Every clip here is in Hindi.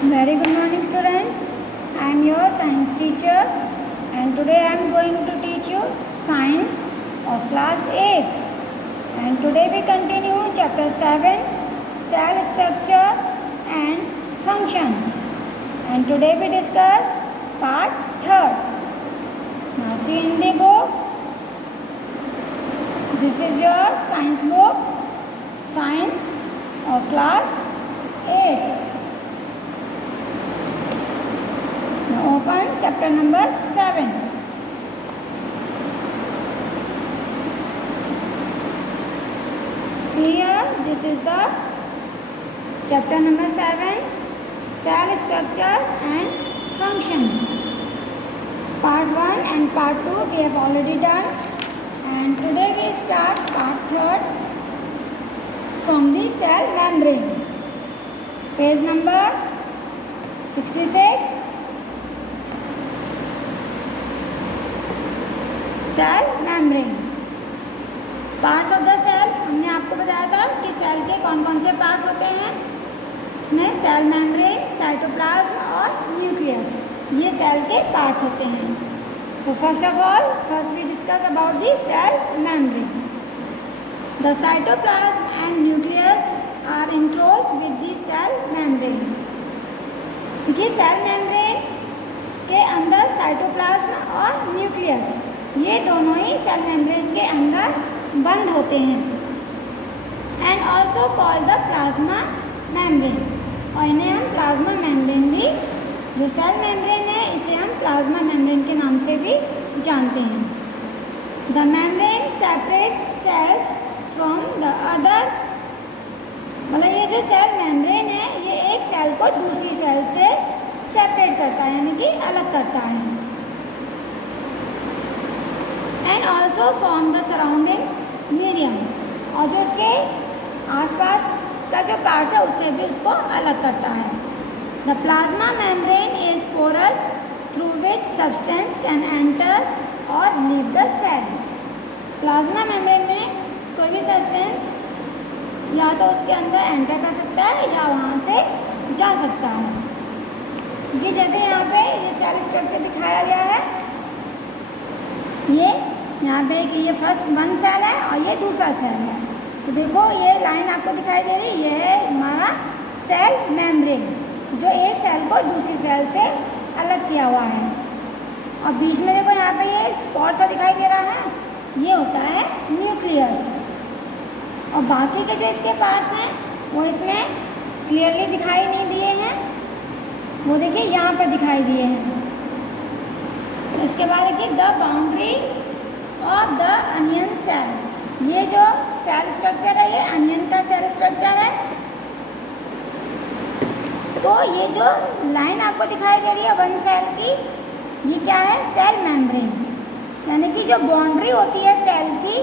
Very good morning, students. I am your science teacher, and today I am going to teach you science of class 8th. And today we continue chapter 7, cell structure and functions. And today we discuss part 3rd. Now see in the book. This is your science book, science of class 8th. Now open chapter number 7. See here, this is the chapter number 7, cell structure and functions. Part 1 and part 2 we have already done, and today we start part 3rd from the cell membrane. Page number 66. Cell membrane. Parts of the cell हमने आपको बताया था कि सेल के कौन कौन से पार्ट्स होते हैं. इसमें सेल मेम्ब्रेन, साइटोप्लाज्म और न्यूक्लियस, ये सेल के पार्ट्स होते हैं. तो first we discuss about the cell membrane. The cytoplasm and nucleus are enclosed with the cell membrane. देखिए, सेल मेम्ब्रेन के अंदर साइटोप्लाज्म और न्यूक्लियस, ये दोनों ही सेल मेम्ब्रेन के अंदर बंद होते हैं. And also called the plasma membrane, और इन्हें हम प्लाज्मा मेम्ब्रेन भी, जो सेल मेम्ब्रेन है इसे हम प्लाज्मा मेम्ब्रेन के नाम से भी जानते हैं. The membrane separates cells from the other, मतलब ये जो सेल मेम्ब्रेन है ये एक सेल को दूसरी सेल से सेपरेट करता है, यानी कि अलग करता है. And also form the surroundings medium, और जो उसके आसपास का जो पार्ट्स है उससे भी उसको अलग करता है. The plasma membrane is porous through which substance can enter और leave the cell. Plasma membrane में कोई भी सब्सटेंस या तो उसके अंदर एंटर कर सकता है या वहाँ से जा सकता है. ये जैसे यहाँ पे ये सेल स्ट्रक्चर दिखाया गया है, ये यहाँ पे कि ये फर्स्ट वन सेल है और ये दूसरा सेल है. तो देखो ये लाइन आपको दिखाई दे रही, ये है हमारा सेल मेम्ब्रेन जो एक सेल को दूसरी सेल से अलग किया हुआ है. और बीच में देखो यहाँ पे ये स्पॉट सा दिखाई दे रहा है, ये होता है न्यूक्लियस. और बाकी के जो इसके पार्ट्स हैं वो इसमें क्लियरली दिखाई नहीं दिए हैं, वो देखिए यहाँ पर दिखाई दिए हैं. तो इसके बाद देखिए the boundary of the onion cell, ये जो सेल स्ट्रक्चर है ये अनियन का सेल स्ट्रक्चर है. तो ये जो लाइन आपको दिखाई दे रही है वन सेल की, ये क्या है? सेल मेम्ब्रेन, यानी कि जो बाउंड्री होती है सेल की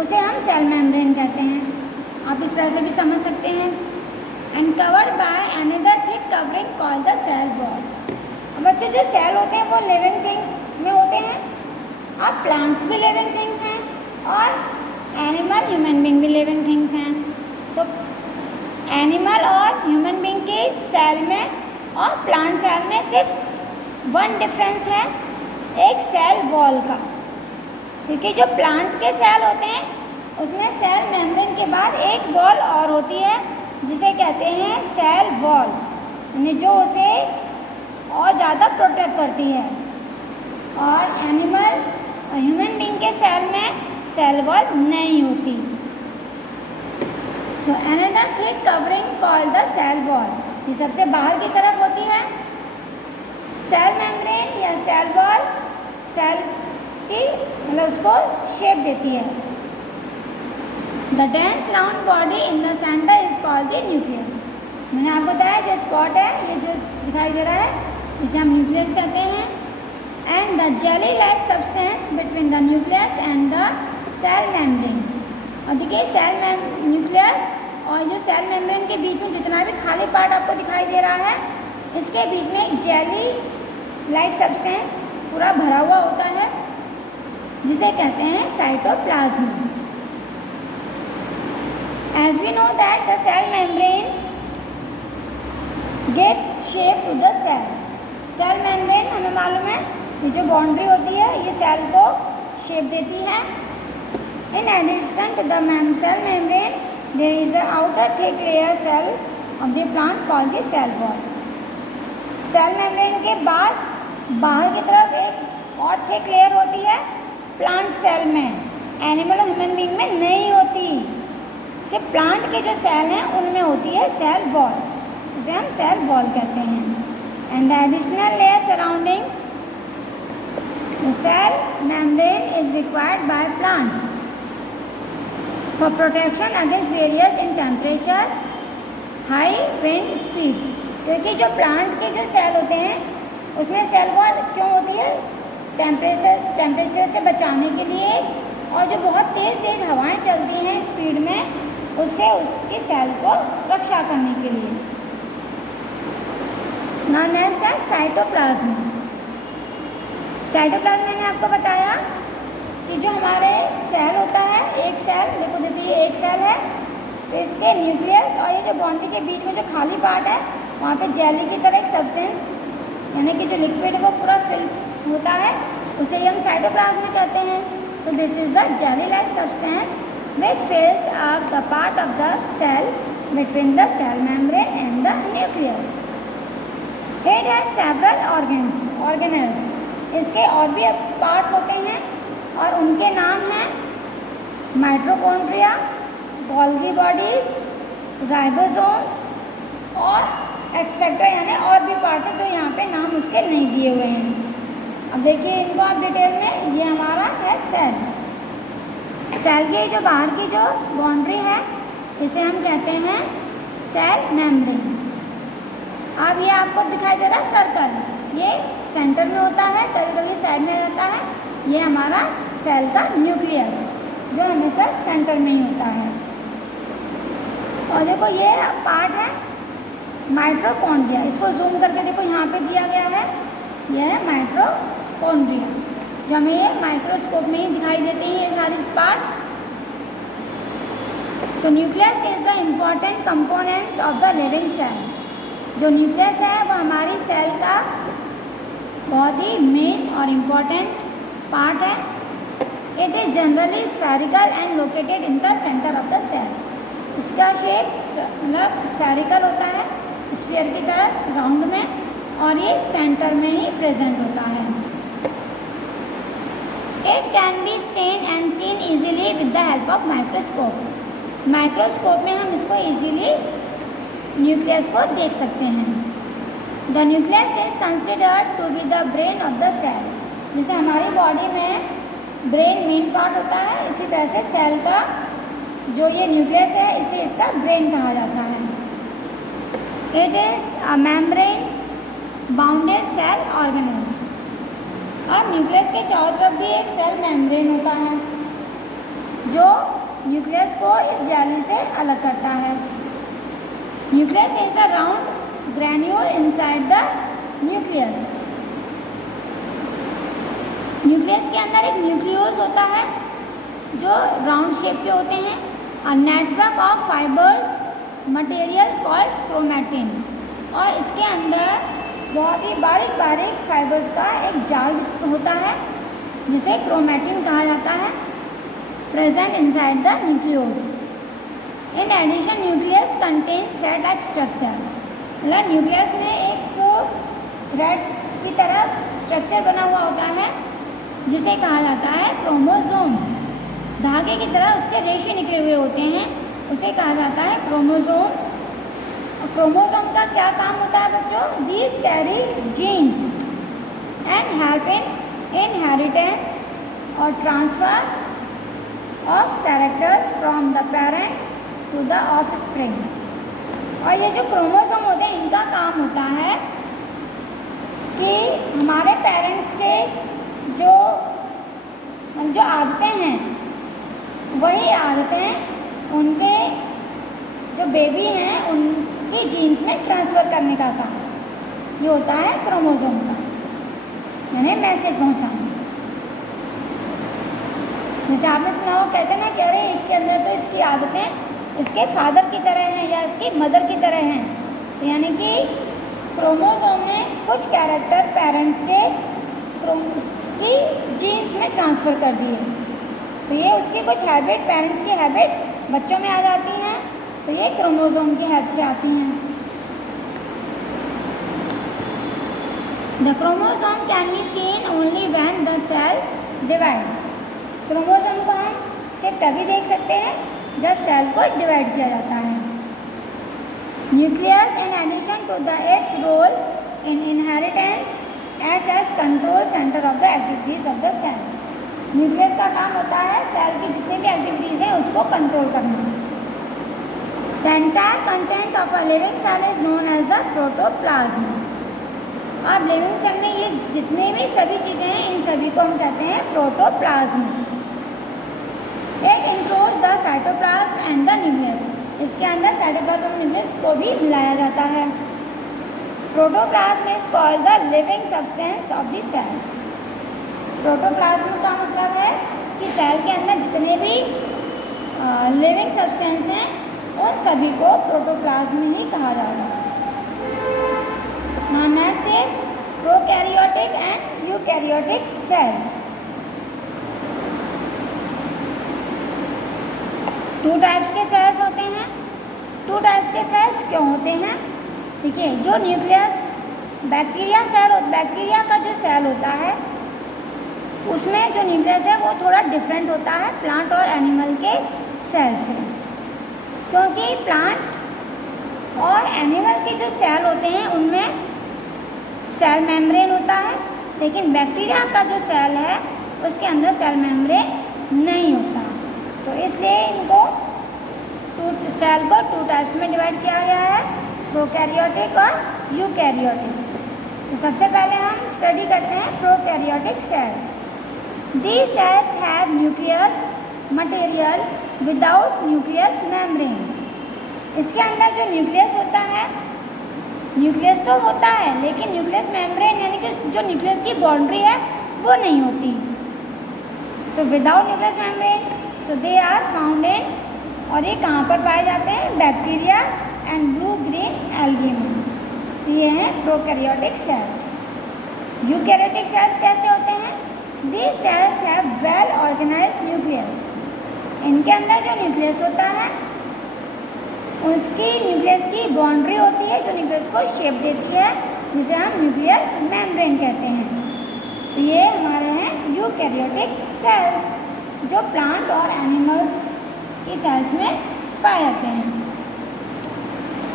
उसे हम सेल मेम्ब्रेन कहते हैं. आप इस तरह से भी समझ सकते हैं. And covered by another thick covering called the cell wall. बच्चों, जो सेल होते हैं वो लिविंग थिंग्स में होते हैं, और प्लांट्स भी लिविंग थिंग्स हैं, और एनिमल ह्यूमन बीइंग भी लिविंग थिंग्स हैं. तो एनिमल और ह्यूमन बीइंग के सेल में और प्लांट सेल में सिर्फ वन डिफरेंस है, एक सेल वॉल का. क्योंकि जो प्लांट के सेल होते हैं उसमें सेल मेम्ब्रेन के बाद एक वॉल और होती है जिसे कहते हैं सेल वॉल, यानी जो उसे और ज़्यादा प्रोटेक्ट करती है. और एनिमल और ह्यूमन बीइंग के सेल में सेल वॉल नहीं होती. So another thick covering called the cell wall, ये सबसे बाहर की तरफ होती है. सेल मेम्ब्रेन या सेल वॉल सेल की मतलब उसको शेप देती है. The dense round body in the centre is called the nucleus. मैंने आपको बताया जो स्पॉट है ये जो दिखाई दे रहा है इसे हम न्यूक्लियस कहते हैं. And the jelly like substance between the nucleus and the cell membrane. और देखिए सेल न्यूक्लियस और जो सेल मेम्ब्रेन के बीच में जितना भी खाली पार्ट आपको दिखाई दे रहा है, इसके बीच में एक जेली लाइक सब्सटेंस पूरा भरा हुआ होता है जिसे कहते हैं cytoplasm. As we know that the cell membrane gives shape to the cell. Cell membrane हमें मालूम है ये जो बाउंड्री होती है ये सेल को शेप देती है। In addition to the cell membrane there is the outer thick layer cell of the plant called the cell wall. Cell membrane के बाद बाहर की तरफ एक और थिक लेयर होती है प्लांट सेल में, एनिमल और ह्यूमन बीइंग में नहीं होती। सिर्फ प्लांट के जो सेल हैं उनमें होती है सेल वॉल, उसे हम सेल वॉल कहते हैं। And the additional layer surroundings the cell membrane is required by plants for protection against various in temperature, high wind speed. क्योंकि जो प्लांट के जो सेल होते हैं उसमें सेल वॉल क्यों होती है? टेम्परेचर से बचाने के लिए, और जो बहुत तेज़ तेज़ हवाएं चलती हैं स्पीड में उससे उसकी सेल को रक्षा करने के लिए। नाउ नेक्स्ट है साइटोप्लाज्म। साइटोप्लाज्म मैंने आपको बताया कि जो हमारे सेल होता है, एक सेल देखो जैसे ये एक सेल है तो इसके न्यूक्लियस और ये जो बाउंड्री के बीच में जो खाली पार्ट है वहाँ पे जेली की तरह एक सब्सटेंस यानी कि जो लिक्विड है वो पूरा फिल होता है, उसे ही हम साइटोप्लाज्म कहते हैं। So this is the jelly like substance which fills up the part of the cell between the cell membrane and the nucleus. It has several organelles. इसके और भी पार्ट्स होते हैं और उनके नाम हैं माइटोकॉन्ड्रिया, गोल्गी बॉडीज, राइबोसोम्स और एक्सेट्रा, यानी और भी पार्ट्स हैं जो यहाँ पे नाम उसके नहीं दिए हुए हैं। अब देखिए इनको आप डिटेल में, ये हमारा है सेल। सेल की जो बाहर की जो बाउंड्री है इसे हम कहते हैं सेल मेम्ब्रेन। अब ये आपको दिखाई दे रहा है सर्कल, ये सेंटर में होता है, कभी कभी साइड में रहता है। ये हमारा सेल का न्यूक्लियस जो हमेशा सेंटर में ही होता है। और देखो ये पार्ट है माइटोकॉन्ड्रिया, इसको जूम करके देखो यहाँ पे दिया गया है, यह है माइटोकॉन्ड्रिया जो हमें ये माइक्रोस्कोप में ही दिखाई देते हैं ये सारी parts. So nucleus is the important components of the living cell. जो न्यूक्लियस है वो हमारी सेल का बहुत ही मेन और इम्पॉर्टेंट पार्ट है। It is generally spherical and located in the centre of the cell. इसका शेप मतलब स्फेरिकल होता है, स्फीयर की तरह राउंड में, और ये सेंटर में ही प्रेजेंट होता है। It can be stained and seen easily with the help of microscope। Microscope में हम इसको easily न्यूक्लियस को देख सकते हैं। The nucleus is considered to be the brain of the cell। जैसे हमारी बॉडी में ब्रेन मेन पार्ट होता है, इसी तरह से सेल का जो ये न्यूक्लियस है इसे इसका ब्रेन कहा जाता है। It is a membrane bounded cell organelles। अब न्यूक्लियस के चारों तरफ भी एक सेल मेम्ब्रेन होता है जो न्यूक्लियस को इस जेली से अलग करता है। Nucleus is a round granule inside the nucleus. Nucleus के अंदर एक न्यूक्लियोस होता है जो राउंड शेप के होते हैं। A network of fibres material called chromatin, और इसके अंदर बहुत ही बारीक बारीक फाइबर्स का एक जाल होता है जिसे क्रोमैटिन कहा जाता है, present inside the nucleus. In addition nucleus contains thread like structure. मतलब न्यूक्लियस में एक थ्रेड की तरह स्ट्रक्चर बना हुआ होता है जिसे कहा जाता है क्रोमोसोम। धागे की तरह उसके रेशे निकले हुए होते हैं, उसे कहा जाता है क्रोमोसोम। क्रोमोसोम का क्या काम होता है बच्चों? These carry genes and help in inheritance और transfer of characters from the parents to the offspring. और ये जो क्रोमोसोम होते हैं इनका काम होता है कि हमारे पेरेंट्स के जो आदतें हैं वही आदतें उनके जो बेबी हैं उनकी जीन्स में ट्रांसफ़र करने का काम ये होता है क्रोमोसोम का, यानी मैसेज पहुंचाना। जैसे आपने सुना हो, कहते हैं ना कि अरे इसके अंदर तो इसकी आदतें इसके फादर की तरह हैं या इसकी मदर की तरह हैं, तो यानी कि क्रोमोसोम ने कुछ कैरेक्टर पेरेंट्स के जीन्स में ट्रांसफ़र कर दिए, तो ये उसकी कुछ हैबिट, पेरेंट्स की हैबिट बच्चों में आ जाती हैं, तो ये क्रोमोसोम की हेल्प से आती हैं। The chromosome can be seen only when the cell divides. Chromosome को हम सिर्फ तभी देख सकते हैं जब सेल को डिवाइड किया जाता है। Nucleus in addition to the its role in inheritance acts as control centre of the activities of the cell. Nucleus का काम होता है सेल की जितनी भी एक्टिविटीज़ हैं उसको कंट्रोल करना। The entire content of a living cell is known as the protoplasm. अब लिविंग सेल में ये जितने भी सभी चीज़ें हैं इन सभी को हम कहते हैं protoplasm. It includes the cytoplasm and the nucleus. इसके अंदर साइटोप्लाज्म और न्यूक्लियस को भी मिलाया जाता है। Protoplasm is called the living substance of the cell. Protoplasm का मतलब है कि सेल के अंदर जितने भी लिविंग सब्सटेंस हैं उन सभी को प्रोटोप्लाज्म ही कहा जाएगा। Now next is prokaryotic and eukaryotic cells. Two types के सेल्स होते हैं। टू टाइप्स के सेल्स क्यों होते हैं? देखिए, जो न्यूक्लियस बैक्टीरिया का जो सेल होता है उसमें जो न्यूक्लियस है वो थोड़ा डिफरेंट होता है प्लांट और एनिमल के सेल से, क्योंकि प्लांट और एनिमल के जो सेल होते हैं उनमें सेल मेम्ब्रेन होता है, लेकिन बैक्टीरिया का जो सेल है उसके अंदर सेल मेम्ब्रेन नहीं होता। तो इसलिए इनको सेल को टू टाइप्स में डिवाइड किया गया है, प्रोकैरियोटिक और यूकैरियोटिक। तो सबसे पहले हम स्टडी करते हैं prokaryotic cells. These cells have nucleus material without nucleus membrane। इसके अंदर जो न्यूक्लियस होता है, न्यूक्लियस तो होता है लेकिन न्यूक्लियस मेम्ब्रेन यानी कि जो न्यूक्लियस की बाउंड्री है वो नहीं होती। So without nucleus membrane, so they are found in, और ये कहाँ पर पाए जाते हैं? Bacteria and blue green algae में। तो ये हैं प्रोकैरियोटिक सेल्स। यूकैरियोटिक सेल्स कैसे होते हैं? These cells have well organized nucleus। इनके अंदर जो न्यूक्लियस होता है उसकी न्यूक्लियस की बाउंड्री होती है जो न्यूक्लियस को शेप देती है, जिसे हम न्यूक्लियर मेम्ब्रेन कहते हैं। तो ये हमारे हैं यूकैरियोटिक सेल्स जो प्लांट और एनिमल्स की सेल्स में पाए जाते हैं।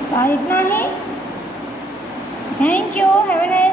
तो आज इतना ही। Thank you, have a nice